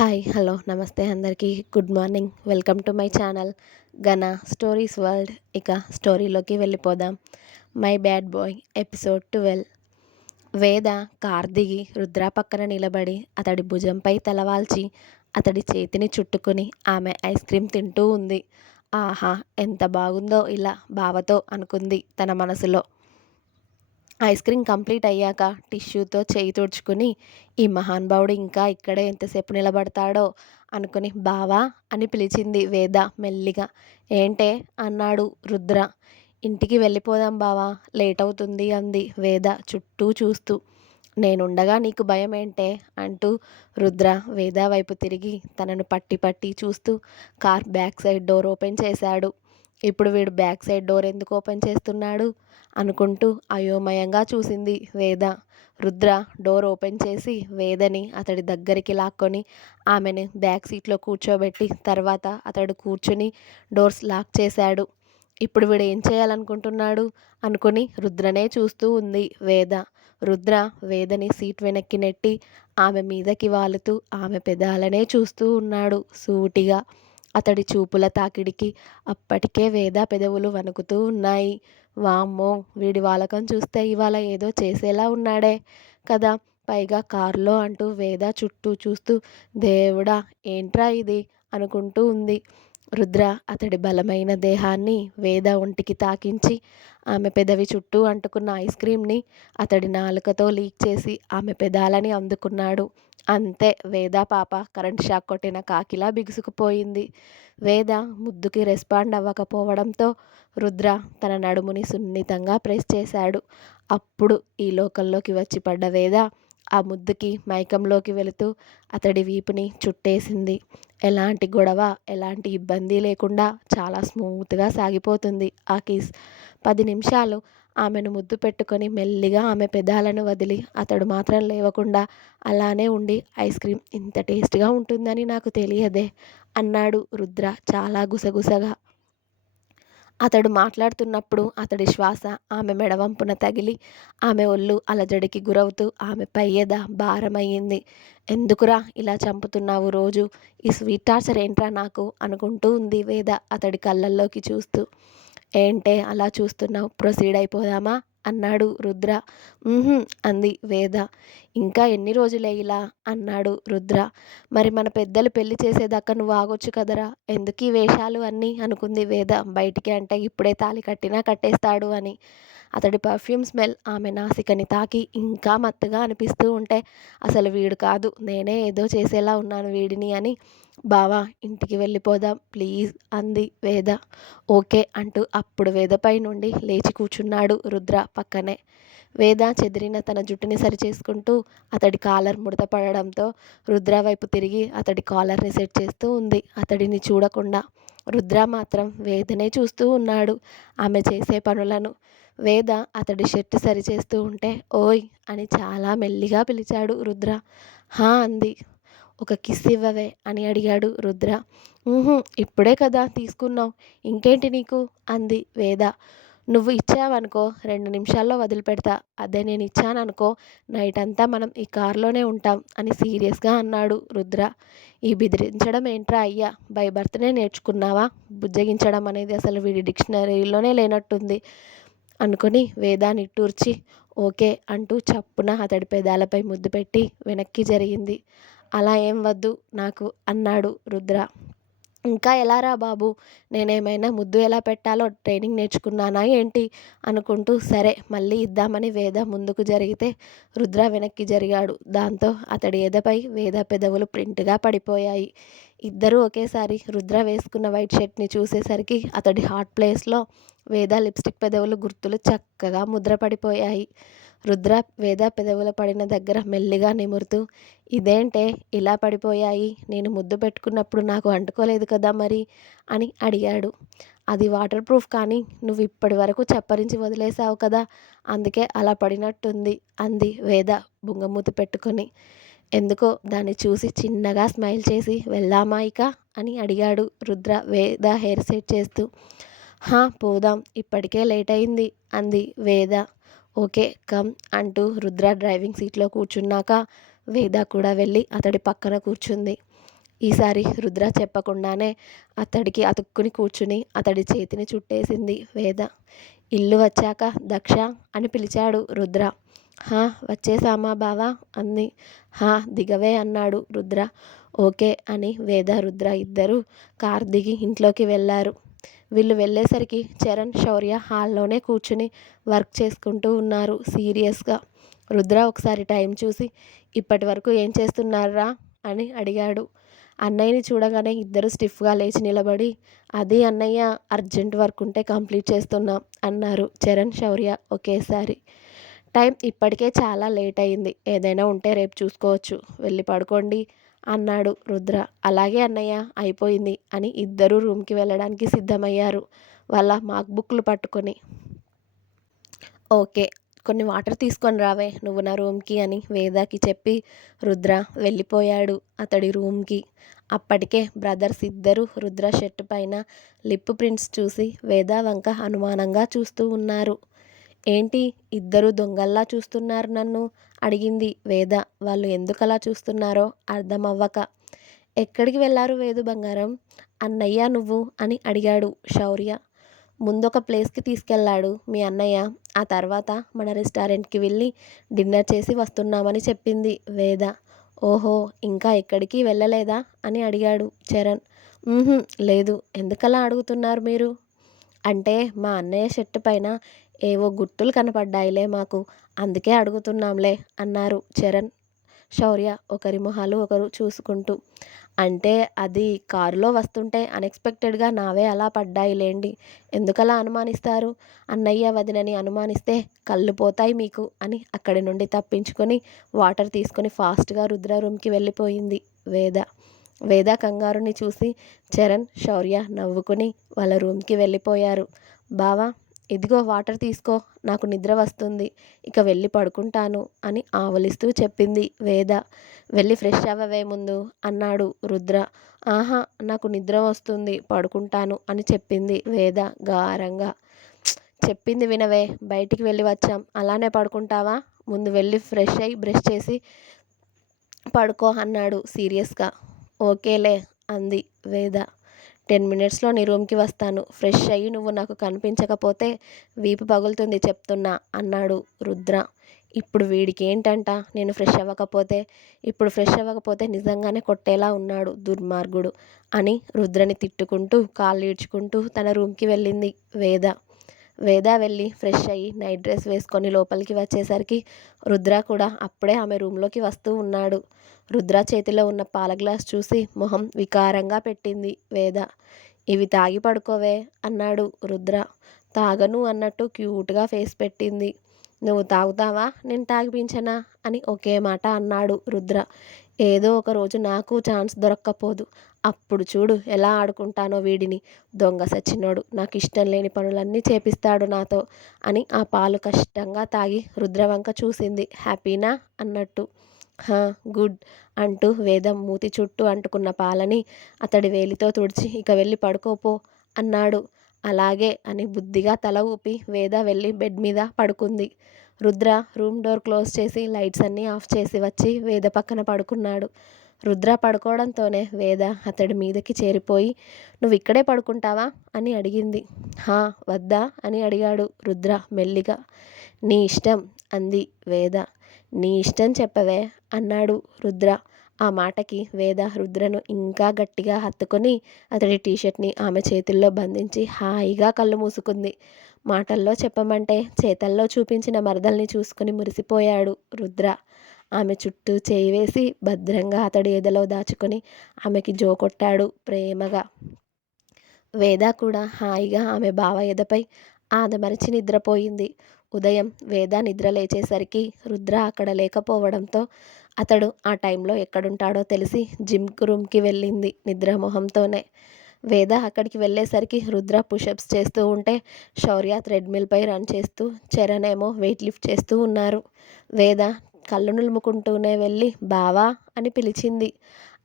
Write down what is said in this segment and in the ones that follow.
Hi hello నమస్తే అందరికీ good morning welcome to my channel గన స్టోరీస్ వరల్డ్. ఇక స్టోరీలోకి వెళ్ళిపోదాం. My bad boy episode 12. వేద కార్ దిగి రుద్ర పక్కన నిలబడి అతడి భుజంపై తలవాల్చి అతడి చేతిని చుట్టుకుని ఆమె ఐస్ క్రీమ్ తింటూ ఉంది. ఆహా, ఎంత బాగుందో ఇలా బావతో అనుకుంది తన మనసులో. ఐస్ క్రీమ్ కంప్లీట్ అయ్యాక టిష్యూతో చేయి తుడుచుకుని ఈ మహానుభావుడు ఇంకా ఇక్కడే ఎంతసేపు నిలబడతాడో అనుకుని బావా అని పిలిచింది వేద మెల్లిగా. ఏంటే అన్నాడు రుద్ర. ఇంటికి వెళ్ళిపోదాం బావా, లేట్ అవుతుంది అంది వేద చుట్టూ చూస్తూ. నేనుండగా నీకు భయం ఏంటే అంటూ రుద్ర వేద వైపు తిరిగి తనను పట్టి పట్టి చూస్తూ car back side door open చేశాడు. ఇప్పుడు వీడు బ్యాక్ సైడ్ డోర్ ఎందుకు ఓపెన్ చేస్తున్నాడు అనుకుంటూ అయోమయంగా చూసింది వేద. రుద్ర డోర్ ఓపెన్ చేసి వేదని అతడి దగ్గరికి లాక్కొని ఆమెను బ్యాక్ సీట్లో కూర్చోబెట్టి తర్వాత అతడు కూర్చుని డోర్స్ లాక్ చేశాడు. ఇప్పుడు వీడు ఏం చేయాలనుకుంటున్నాడు అనుకుని రుద్రనే చూస్తూ ఉంది వేద. రుద్ర వేదని సీట్ వెనక్కి నెట్టి ఆమె మీదకి వాలుతూ ఆమె పెదాలనే చూస్తూ ఉన్నాడు సూటిగా. అతడి చూపుల తాకిడికి అప్పటికే వేద పెదవులు వణుకుతూ ఉన్నాయి. వామ్మో, వీడి వాలకం చూస్తే ఇవాళ ఏదో చేసేలా ఉన్నాడే కదా, పైగా కారులో అంటూ వేద చుట్టూ చూస్తూ దేవుడా ఏంట్రా ఇది అనుకుంటూ ఉంది. రుద్ర అతడి బలమైన దేహాన్ని వేద ఒంటికి తాకించి ఆమె పెదవి చుట్టూ అంటుకున్న ఐస్ క్రీమ్ని అతడి నాలుకతో లీక్ చేసి ఆమె పెదాలని అందుకున్నాడు. అంతే, వేద పాప కరెంట్ షాక్ కొట్టిన కాకిలా బిగుసుకుపోయింది. వేద ముద్దుకి రెస్పాండ్ అవ్వకపోవడంతో రుద్ర తన నడుముని సున్నితంగా ప్రెస్ చేశాడు. అప్పుడు ఈ లోకంలోకి వచ్చి పడ్డ వేద ఆ ముద్దుకి మైకంలోకి వెళుతూ అతడి వీపుని చుట్టేసింది. ఎలాంటి గొడవ, ఎలాంటి ఇబ్బంది లేకుండా చాలా స్మూత్గా సాగిపోతుంది ఆ కిస్. 10 నిమిషాలు ఆమెను ముద్దు పెట్టుకొని మెల్లిగా ఆమె పెదాలను వదిలి అతడు మాత్రం లేవకుండా అలానే ఉండి ఐస్ క్రీమ్ ఇంత టేస్ట్గా ఉంటుందని నాకు తెలియదే అన్నాడు రుద్ర చాలా గుసగుసగా. అతడు మాట్లాడుతున్నప్పుడు అతడి శ్వాస ఆమె మెడవంపున తగిలి ఆమె ఒళ్ళు అలజడికి గురవుతూ ఆమె పయ్యద భారమయ్యింది. ఎందుకురా ఇలా చంపుతున్నావు రోజు, ఈ స్వీట్ టార్చర్ ఏంట్రా నాకు అనుకుంటూ ఉంది వేద అతడి కళ్ళల్లోకి చూస్తూ. ఏంటే అలా చూస్తున్నావు, ప్రొసీడ్ అయిపోదామా అన్నాడు రుద్ర. అంది వేద. ఇంకా ఎన్ని రోజులే ఇలా అన్నాడు రుద్ర. మరి మన పెద్దలు పెళ్లి చేసేదాకా నువ్వు ఆగొచ్చు కదరా, ఎందుకు ఈ వేషాలు అన్నీ అనుకుంది వేద బయటికి. అంటే ఇప్పుడే తాళి కట్టినా కట్టేస్తాడు అని. అతడి పర్ఫ్యూమ్ స్మెల్ ఆమె నాసికని తాకి ఇంకా మత్తుగా అనిపిస్తూ ఉంటే అసలు వీడు కాదు, నేనే ఏదో చేసేలా ఉన్నాను వీడిని అని. బావా ఇంటికి వెళ్ళిపోదాం ప్లీజ్ అంది వేద. ఓకే అంటూ అప్పుడు వేదపై నుండి లేచి కూర్చున్నాడు రుద్ర పక్కనే. వేద చెదిరిన తన జుట్టుని సరిచేసుకుంటూ అతడి కాలర్ ముడత పడడంతో రుద్ర వైపు తిరిగి అతడి కాలర్ని సెట్ చేస్తూ ఉంది అతడిని చూడకుండా. రుద్ర మాత్రం వేదనే చూస్తూ ఉన్నాడు, ఆమె చేసే పనులను. వేద అతడి షర్ట్ సరిచేస్తూ ఉంటే ఓయ్ అని చాలా మెల్లిగా పిలిచాడు రుద్ర. హా అంది. ఒక కిస్ ఇవ్వవే అని అడిగాడు రుద్ర. ఇప్పుడే కదా తీసుకున్నావు, ఇంకేంటి నీకు అంది వేద. నువ్వు ఇచ్చావనుకో 2 నిమిషాల్లో వదిలిపెడతా, అదే నేను ఇచ్చాననుకో నైట్ అంతా మనం ఈ కారులోనే ఉంటాం అని సీరియస్గా అన్నాడు రుద్ర. ఈ బెదిరించడం ఏంట్రా అయ్యా, బై బర్త్నే నేర్చుకున్నావా, బుజ్జగించడం అనేది అసలు వీడి డిక్షనరీలోనే లేనట్టుంది అనుకుని వేద నిట్టూర్చి ఓకే అంటూ చప్పున అతడి పెదాలపై ముద్దు పెట్టి వెనక్కి జరిగింది. అలా ఏం వద్దు నాకు అన్నాడు రుద్ర. ఇంకా ఎలారా బాబు, నేనేమైనా ముద్దు ఎలా పెట్టాలో ట్రైనింగ్ నేర్చుకున్నానా ఏంటి అనుకుంటూ సరే మళ్ళీ ఇద్దామని వేద ముందుకు జరిగితే రుద్ర వెనక్కి జరిగాడు. దాంతో అతడి ఎదపై వేద పెదవులు ప్రింట్గా పడిపోయాయి. ఇద్దరూ ఒకేసారి రుద్ర వేసుకున్న వైట్ షర్ట్ని చూసేసరికి అతడి హాట్ ప్లేస్లో వేద లిప్స్టిక్ పెదవులు గుర్తులు చక్కగా ముద్ర పడిపోయాయి. రుద్ర వేద పెదవుల పడిన దగ్గర మెల్లిగా నిమురుతూ ఇదేంటే ఇలా పడిపోయాయి, నేను ముద్దు పెట్టుకున్నప్పుడు నాకు అంటుకోలేదు కదా మరి అని అడిగాడు. అది వాటర్ ప్రూఫ్ కానీ నువ్వు ఇప్పటి వరకు చప్పరించి వదిలేసావు కదా, అందుకే అలా పడినట్టుంది అంది వేద బుంగమూతి పెట్టుకొని. ఎందుకో దాన్ని చూసి చిన్నగా స్మైల్ చేసి వెళ్దామా ఇక అని అడిగాడు రుద్ర వేద హెయిర్ సెట్ చేస్తూ. హా పోదాం, ఇప్పటికే లేట్ అయింది అంది వేద. ఓకే కమ్ అంటూ రుద్ర డ్రైవింగ్ సీట్లో కూర్చున్నాక వేద కూడా వెళ్ళి అతడి పక్కన కూర్చుంది. ఈసారి రుద్ర చెప్పకుండానే అతడికి అతుక్కుని కూర్చుని అతడి చేతిని చుట్టేసింది వేద. ఇల్లు వచ్చాక దక్ష అని పిలిచాడు రుద్ర. హా వచ్చేసామా బావా అంది. హా దిగవే అన్నాడు రుద్ర. ఓకే అని వేద రుద్ర ఇద్దరూ కార్ దిగి ఇంట్లోకి వెళ్ళారు. వీళ్ళు వెళ్ళేసరికి చరణ్ శౌర్య హాల్లోనే కూర్చుని వర్క్ చేసుకుంటూ ఉన్నారు సీరియస్గా. రుద్ర ఒకసారి టైం చూసి ఇప్పటి వరకు ఏం చేస్తున్నారా అని అడిగాడు. అన్నయ్యని చూడగానే ఇద్దరు స్టిఫ్గా లేచి నిలబడి అది అన్నయ్య అర్జెంట్ వర్క్ ఉంటే కంప్లీట్ చేస్తున్నాం అన్నారు చరణ్ శౌర్య ఒకేసారి. టైం ఇప్పటికే చాలా లేట్ అయింది, ఏదైనా ఉంటే రేపు చూసుకోవచ్చు, వెళ్ళి పడుకోండి అన్నాడు రుద్ర. అలాగే అన్నయ్య అయిపోయింది అని ఇద్దరూ రూమ్కి వెళ్ళడానికి సిద్ధమయ్యారు వాళ్ళ మాక్ బుక్లు పట్టుకొని. ఓకే కొన్ని వాటర్ తీసుకొని రావే నువ్వు నా రూమ్కి అని వేదాకి చెప్పి రుద్ర వెళ్ళిపోయాడు అతడి రూమ్కి. అప్పటికే బ్రదర్స్ ఇద్దరు రుద్ర షర్టు పైన లిప్ ప్రింట్స్ చూసి వేద వంక అనుమానంగా చూస్తూ ఉన్నారు. ఏంటి ఇద్దరు దొంగల్లా చూస్తున్నారు నన్ను అడిగింది వేద. వాళ్ళు ఎందుకలా చూస్తున్నారో అర్థం అవ్వక. ఎక్కడికి వెళ్ళారు వేదు బంగారం, అన్నయ్య నువ్వు అని అడిగాడు శౌర్య. ముందొక ప్లేస్కి తీసుకెళ్ళాడు మీ అన్నయ్య, ఆ తర్వాత మన రెస్టారెంట్కి వెళ్ళి డిన్నర్ చేసి వస్తున్నామని చెప్పింది వేద. ఓహో ఇంకా ఎక్కడికి వెళ్ళలేదా అని అడిగాడు చరణ్. లేదు, ఎందుకలా అడుగుతున్నారు మీరు అంటే మా అన్నయ్య షర్టు పైన ఏవో గుర్తులు కనపడ్డాయిలే మాకు, అందుకే అడుగుతున్నాంలే అన్నారు చరణ్ శౌర్య ఒకరి మొహాలు ఒకరు చూసుకుంటూ. అంటే అది కారులో వస్తుంటే అన్ఎక్స్పెక్టెడ్గా నావే అలా పడ్డాయిలేండి, ఎందుకలా అనుమానిస్తారు, అన్నయ్య వదినని అనుమానిస్తే కళ్ళు పోతాయి మీకు అని అక్కడి నుండి తప్పించుకొని వాటర్ తీసుకొని ఫాస్ట్గా రుద్ర రూమ్కి వెళ్ళిపోయింది వేద. వేద కంగారుని చూసి చరణ్ శౌర్య నవ్వుకుని వాళ్ళ రూమ్కి వెళ్ళిపోయారు. బావా ఇదిగో వాటర్ తీసుకో, నాకు నిద్ర వస్తుంది, ఇక వెళ్ళి పడుకుంటాను అని ఆవలిస్తూ చెప్పింది వేద. వెళ్ళి ఫ్రెష్ అవ్వవే ముందు అన్నాడు రుద్ర. ఆహా నాకు నిద్ర వస్తుంది పడుకుంటాను అని చెప్పింది వేద గారంగా. చెప్పింది వినవే, బయటికి వెళ్ళి వచ్చాం అలానే పడుకుంటావా, ముందు వెళ్ళి ఫ్రెష్ అయ్యి బ్రష్ చేసి పడుకో అన్నాడు సీరియస్గా. ఓకేలే అంది వేద. 10 మినిట్స్లో నీ రూమ్కి వస్తాను, ఫ్రెష్ అయ్యి నువ్వు నాకు కనిపించకపోతే వీపు పగులుతుంది చెప్తున్నా అన్నాడు రుద్ర. ఇప్పుడు వీడికి ఏంటంట నేను ఫ్రెష్ అవ్వకపోతే, ఇప్పుడు ఫ్రెష్ అవ్వకపోతే నిజంగానే కొట్టేలా ఉన్నాడు దుర్మార్గుడు అని రుద్రని తిట్టుకుంటూ కాళ్ళు ఈడ్చుకుంటూ తన రూమ్కి వెళ్ళింది వేద. వేద వెళ్ళి ఫ్రెష్ అయ్యి నైట్ డ్రెస్ వేసుకొని లోపలికి వచ్చేసరికి రుద్ర కూడా అప్పుడే ఆమె రూమ్లోకి వస్తూ ఉన్నాడు. రుద్ర చేతిలో ఉన్న పాల గ్లాస్ చూసి మొహం వికారంగా పెట్టింది వేద. ఇవి తాగి పడుకోవే అన్నాడు రుద్ర. తాగను అన్నట్టు క్యూట్గా ఫేస్ పెట్టింది. నువ్వు తాగుతావా నేను తాగిపించనా అని ఒకే మాట అన్నాడు రుద్ర. ఏదో ఒక రోజు నాకు ఛాన్స్ దొరక్కపోదు, అప్పుడు చూడు ఎలా ఆడుకుంటానో వీడిని, దొంగ సచ్చినోడు నాకు ఇష్టం లేని పనులన్నీ చేపిస్తాడు నాతో అని ఆ పాలు కష్టంగా తాగి రుద్రవంక చూసింది హ్యాపీనా అన్నట్టు. హా గుడ్ అంటూ వేదం మూతి చుట్టూ అంటుకున్న పాలని అతడి వేలితో తుడిచి ఇక వెళ్ళి పడుకోపో అన్నాడు. అలాగే అని బుద్ధిగా తల ఊపి వేద వెళ్ళి బెడ్ మీద పడుకుంది. రుద్ర రూమ్ డోర్ క్లోజ్ చేసి లైట్స్ అన్నీ ఆఫ్ చేసి వచ్చి వేద పక్కన పడుకున్నాడు. రుద్ర పడుకోవడంతోనే వేద అతడి మీదకి చేరిపోయి నువ్వు ఇక్కడే పడుకుంటావా అని అడిగింది. హా వద్దా అని అడిగాడు రుద్ర మెల్లిగా. నీ ఇష్టం అంది వేద. నీ ఇష్టం చెప్పవే అన్నాడు రుద్ర. ఆ మాటకి వేద రుద్రను ఇంకా గట్టిగా హత్తుకొని అతడి టీషర్ట్ని ఆమె చేతుల్లో బంధించి హాయిగా కళ్ళు మూసుకుంది. మాటల్లో చెప్పమంటే చేతల్లో చూపించిన మరదల్ని చూసుకుని మురిసిపోయాడు రుద్ర. ఆమె చుట్టూ చేయి వేసి భద్రంగా అతడి ఎదలో దాచుకొని ఆమెకి జోకొట్టాడు ప్రేమగా. వేద కూడా హాయిగా ఆమె బావ ఎదపై ఆదమరచి నిద్రపోయింది. ఉదయం వేద నిద్ర లేచేసరికి రుద్ర అక్కడ లేకపోవడంతో అతడు ఆ టైంలో ఎక్కడుంటాడో తెలిసి జిమ్ రూమ్కి వెళ్ళింది నిద్రమొహంతోనే. వేద అక్కడికి వెళ్ళేసరికి రుద్ర పుషప్స్ చేస్తూ ఉంటే శౌర్య థ్రెడ్మిల్పై రన్ చేస్తూ చరణ్ ఏమో వెయిట్ లిఫ్ట్ చేస్తూ ఉన్నారు. వేద కళ్ళు నులుముకుంటూనే వెళ్ళి బావా అని పిలిచింది.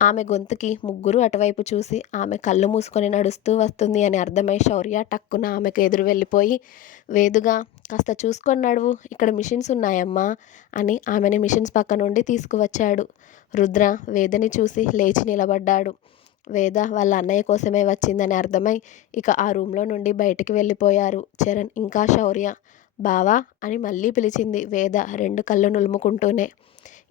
ఆమె గొంతుకి ముగ్గురు అటువైపు చూసి ఆమె కళ్ళు మూసుకొని నడుస్తూ వస్తుంది అని అర్థమై శౌర్య టక్కున ఆమెకు ఎదురు వెళ్ళిపోయి, వేదుగా కాస్త చూసుకొని నడువు, ఇక్కడ మిషన్స్ ఉన్నాయమ్మా అని ఆమెని మిషన్స్ పక్క నుండి తీసుకువచ్చాడు. రుద్ర వేదని చూసి లేచి నిలబడ్డాడు. వేద వాళ్ళ అన్నయ్య కోసమే వచ్చిందని అర్థమై ఇక ఆ రూమ్లో నుండి బయటికి వెళ్ళిపోయారు చరణ్ ఇంకా శౌర్య. బావా అని మళ్ళీ పిలిచింది వేద రెండు కళ్ళు నులుముకుంటూనే.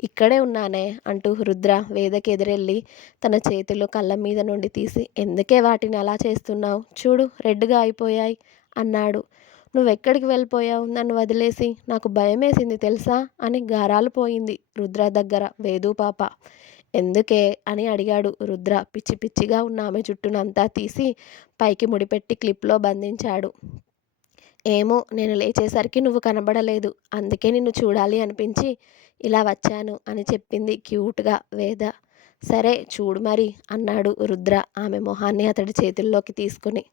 ఇక్కడే ఉన్నానే అంటూ రుద్ర వేదకి ఎదురెళ్ళి తన చేతులు కళ్ళ మీద నుండి తీసి, ఎందుకే వాటిని అలా చేస్తున్నావు, చూడు రెడ్గా అయిపోయాయి అన్నాడు. నువ్వెక్కడికి వెళ్ళిపోయావు నన్ను వదిలేసి, నాకు భయమేసింది తెలుసా అని గారాలు పోయింది రుద్ర దగ్గర వేదు పాప. ఎందుకే అని అడిగాడు రుద్ర పిచ్చి పిచ్చిగా ఉన్న ఆమె జుట్టునంతా తీసి పైకి ముడిపెట్టి క్లిప్లో బంధించాడు. ఏమో నేను లేచేసరికి నువ్వు కనబడలేదు, అందుకే నిన్ను చూడాలి అనిపించి ఇలా వచ్చాను అని చెప్పింది క్యూట్గా వేద. సరే చూడు మరి అన్నాడు రుద్ర ఆమె మొహాన్ని అతడి చేతుల్లోకి తీసుకుని.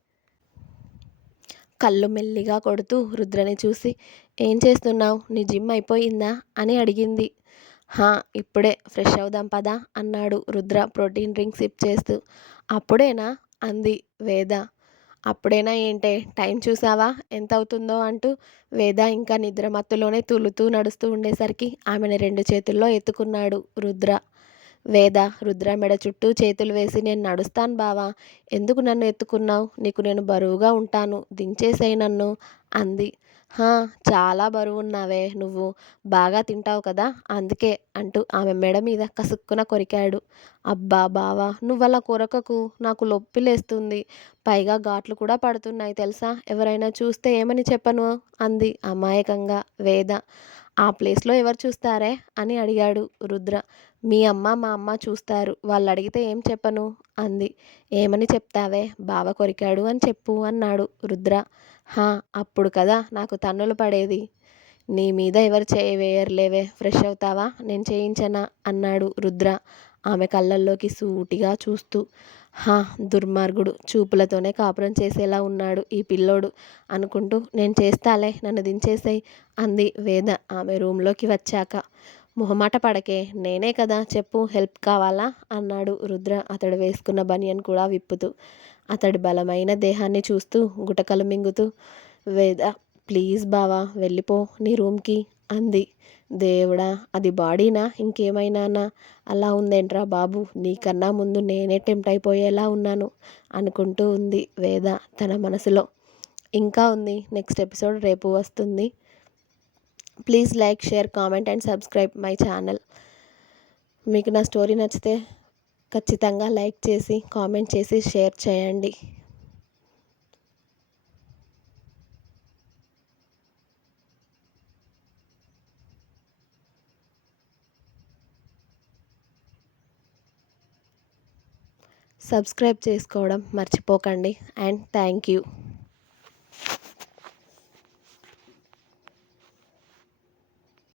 కళ్ళు మెల్లిగా కొడుతూ రుద్రని చూసి, ఏం చేస్తున్నావు, నీ జిమ్ అయిపోయిందా అని అడిగింది. హా ఇప్పుడే ఫ్రెష్ అవుదాం పదా అన్నాడు రుద్ర ప్రోటీన్ డ్రింక్ సిప్ చేస్తూ. అప్పుడేనా అంది వేద. అప్పుడేనా ఏంటే, టైం చూసావా ఎంత అవుతుందో అంటూ వేద ఇంకా నిద్రమత్తులోనే తులుతూ నడుస్తూ ఉండేసరికి ఆమెను రెండు చేతుల్లో ఎత్తుకున్నాడు రుద్ర. వేద రుద్ర మెడ చుట్టూ చేతులు వేసి, నేను నడుస్తాను బావా, ఎందుకు నన్ను ఎత్తుకున్నావు, నీకు నేను బరువుగా ఉంటాను, దించేసేయి నన్ను అంది. హా చాలా బరువున్నావే నువ్వు, బాగా తింటావు కదా అందుకే అంటూ ఆమె మెడ మీద కసుక్కున కొరికాడు. అబ్బా బావా నువ్వలా కొరకకు, నాకు లొప్పిలేస్తుంది, పైగా ఘాట్లు కూడా పడుతున్నాయి తెలుసా, ఎవరైనా చూస్తే ఏమని చెప్పను అంది అమాయకంగా వేద. ఆ ప్లేస్లో ఎవరు చూస్తారే అని అడిగాడు రుద్ర. మీ అమ్మ మా అమ్మ చూస్తారు, వాళ్ళు అడిగితే ఏం చెప్పను అంది. ఏమని చెప్తావే, బావ కొరికాడు అని చెప్పు అన్నాడు రుద్ర. హా అప్పుడు కదా నాకు తన్నులు పడేది, నీ మీద ఎవరు చేయి వేయర్లేవే, ఫ్రెష్ అవుతావా నేను చేయించనా అన్నాడు రుద్ర ఆమె కళ్ళల్లోకి సూటిగా చూస్తూ. హా దుర్మార్గుడు, చూపులతోనే కాపురం చేసేలా ఉన్నాడు ఈ పిల్లోడు అనుకుంటూ, నేను చేస్తాలే నన్ను దించేసేయ్ అంది వేద ఆమె రూంలోకి వచ్చాక. మొహమాట పడకే, నేనే కదా చెప్పు, హెల్ప్ కావాలా అన్నాడు రుద్ర అతడు వేసుకున్న బనియన్ కూడా విప్పుతూ. అతడి బలమైన దేహాన్ని చూస్తూ గుటకలు మింగుతూ, వేద ప్లీజ్ బావా వెళ్ళిపో నీ రూమ్కి అంది. దేవుడా అది బాడీనా ఇంకేమైనానా, అలా ఉందేంట్రా బాబు, నీకన్నా ముందు నేనే టెంప్ట్ అయిపోయేలా ఉన్నాను అనుకుంటూ ఉంది వేద తన మనసులో. ఇంకా ఉంది, నెక్స్ట్ ఎపిసోడ్ రేపు వస్తుంది. Please like share comment and subscribe my channel. మీకు నా స్టోరీ నచ్చితే ఖచ్చితంగా లైక్ చేసి కామెంట్ చేసి షేర్ చేయండి. సబ్స్క్రైబ్ చేసుకోవడం మర్చిపోకండి అండ్ థ్యాంక్ యూ.